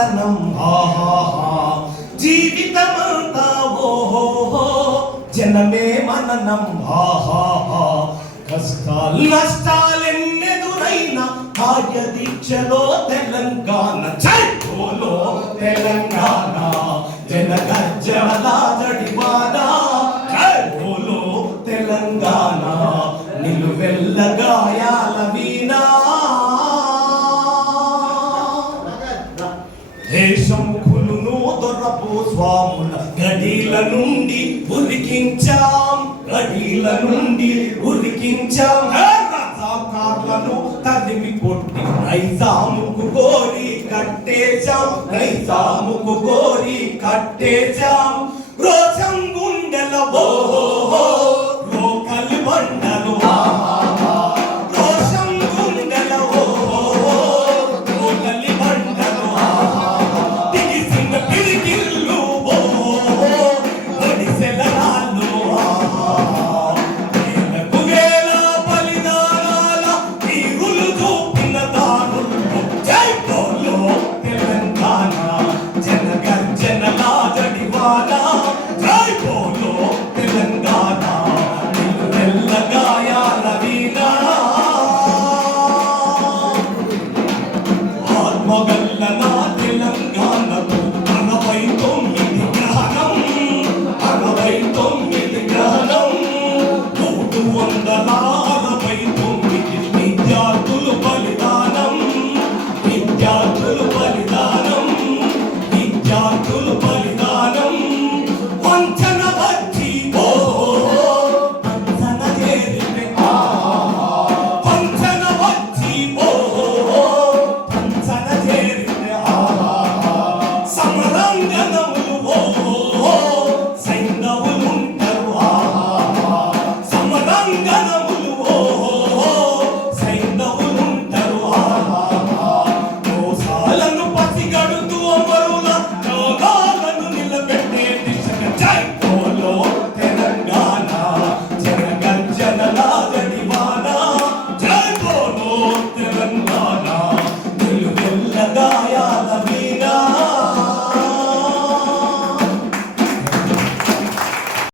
మరణం ఆహాహా జీవితమంతా ఓహో జనమే మననం ఆహాహా కష్టాలు నష్టాలెన్నెదురైనా కార్యదీక్షలో తెలంగాణ చైలో తెలంగాణ జనగర్జనల జడివాన చైలో తెలంగాణ నిలువెల్ల గాయాల వీణా దేశముఖులను దొరపు స్వాముల గడిల నుండి ఉరికించాం రజాకార్లను తరిమి కొట్టి నైజాముకు గోరి కట్టేశాం